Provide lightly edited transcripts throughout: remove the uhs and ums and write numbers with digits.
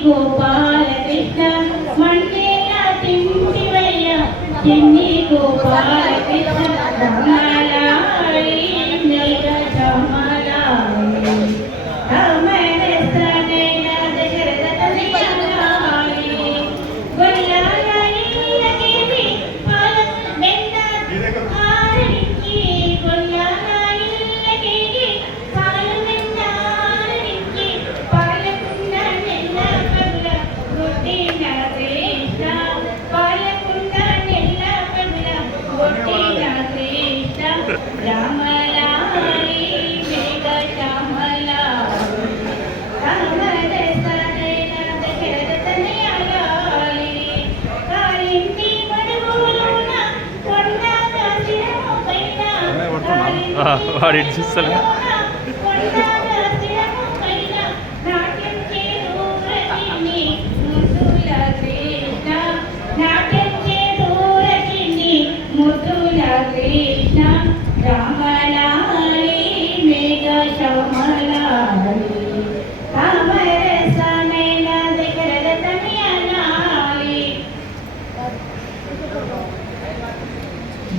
Gopal Krishna Mandela तिंटिवैया चिन्नी गोपाल कृष्ण रमलाली जय रमलाली हमारे सनैना दशरथ तनयाली गोल्लाली लगे पालक बेंदा आरनिकी गोल्लाली लगे पालक बेंदा आरनिकी पालक नन्ना पगला गोटीना कृष्ण पालक नन्ना पगला गोटीना कृष्ण रामलाली मेघ श्यामलाली हमारे सनैना दशरथ तनयाली कालिंदी मडगोलोना కొండగా శిరము పైన వాడి చూస్తలే కొండగా శిరము పైన నాట్యం చేరు రజని ముద్దుల కృష్ణ నాట్యం చేరు రజని ముద్దుల కృష్ణ రామలాలి మేఘ శ్యామలాలి కామర సనైన దశరథ తనయాలి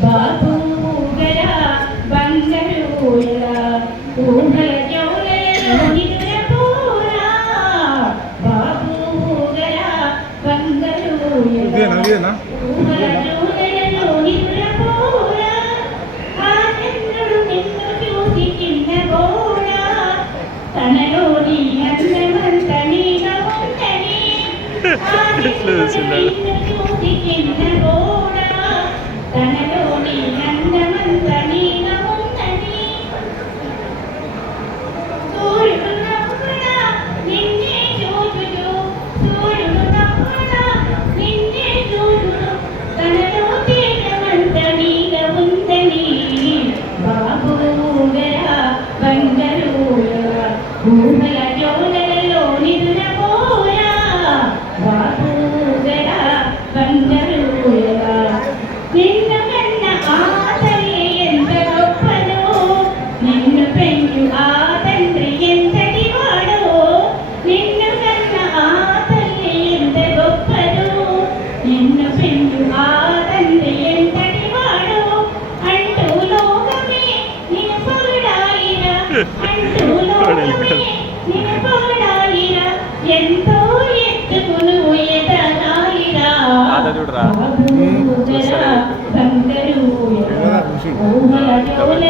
బాబు గరా బంగళూల ఊహల జౌలలో నిదుర పూరా బాబు గరా బంగళూల ఊహల జౌలలో నిదుర పూరా ఆ చంద్రుడు నిన్ను చూసి చిన్న గోడా తనలోని అందమంత నీగా ఉందని ఆ చంద్రుడు నిన్ను చూసి చిన్న గోడా తనలోని అందమంత నీగా ఉందని సూర్యుడు నవ్వునా నిన్నే చూచుచు సూర్యుడు నవ్వునా నిన్నే చూచుచు తనలో తేజమంత నీగా ఉందని బాబు గరా బంగళూర ఊహల జోలలో నిదురపోరా బాబు గరా బంగళూర నిన్ను కన్న ఆ తల్లి ఎంత గొప్పదో నిన్ను పెంచు ఆ తండ్రి ఎంతటి వాడో నిన్ను కన్న ఆ తల్లి ఎంత గొప్పదో నిన్ను పెంచు ఆ తండ్రి ఎంతటి వాడో అంటూ లోకమే నిన్ను పొగడాలిరా అంటూ లోకమే నిన్ను పొగడాలిరా ఎంతో ఎత్తుకును ఎదగాలిరా చూడరా బంగళూరు ఊహల జోల